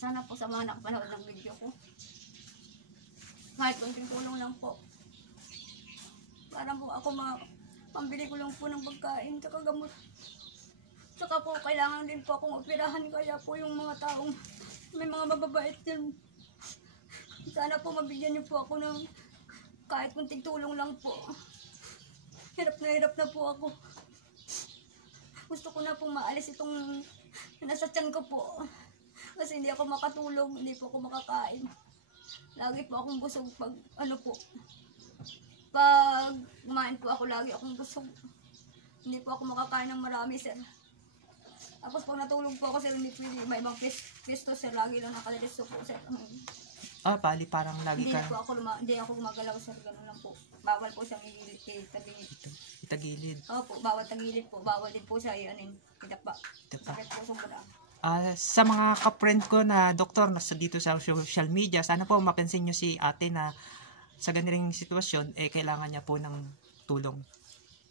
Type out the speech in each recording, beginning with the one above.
Sana po sa mga nakapanood ng video ko, kahit konting tulong lang po. Para po ako pambili ko lang po ng pagkain, tsaka gamot. Tsaka po, kailangan din po akong operahan, kaya po yung mga taong may mga mababait dyan. Sana po mabigyan niyo po ako ng kahit kunting tulong lang po. Hirap na po ako. Gusto ko na pong maalis itong nasa tiyan ko po. Kasi hindi ako makatulog, hindi po ako makakain. Lagi po akong busog pag pag kumain po ako, lagi akong busog. Hindi po ako makakain ng marami, sir. Tapos pag natulog po ako, sir, hindi may ibang pisto, sir. Lagi lang nakalisto po, sir. Bali parang lagi Hindi ka... hindi ako gumagalaw, sir. Ganun lang po. Bawal po siyang itagilid. Itagilid. Opo, bawal tagilid po. Bawal din po siya itapa. Sakit po sobra. Sa mga ka-friend ko na doktor na dito sa social media, sana po mapansin nyo si ate na sa ganilang sitwasyon, kailangan niya po ng tulong.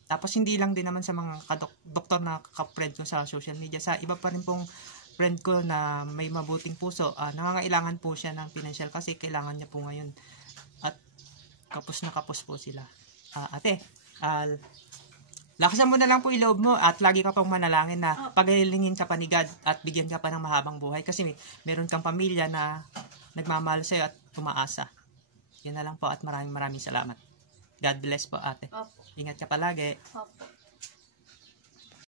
Tapos hindi lang din naman sa mga doktor na ka-friend ko sa social media, sa iba pa rin pong friend ko na may mabuting puso, nangangailangan po siya ng financial kasi kailangan niya po ngayon. At kapos na kapos po sila. Ate, lakasan mo na lang po iloob mo at lagi ka pang manalangin na paghilingin ka pa ni God at bigyan ka pa ng mahabang buhay kasi meron kang pamilya na nagmamahal sa'yo at umaasa. Yan na lang po at maraming salamat. God bless po, ate. Opo. Ingat ka palagi. Opo.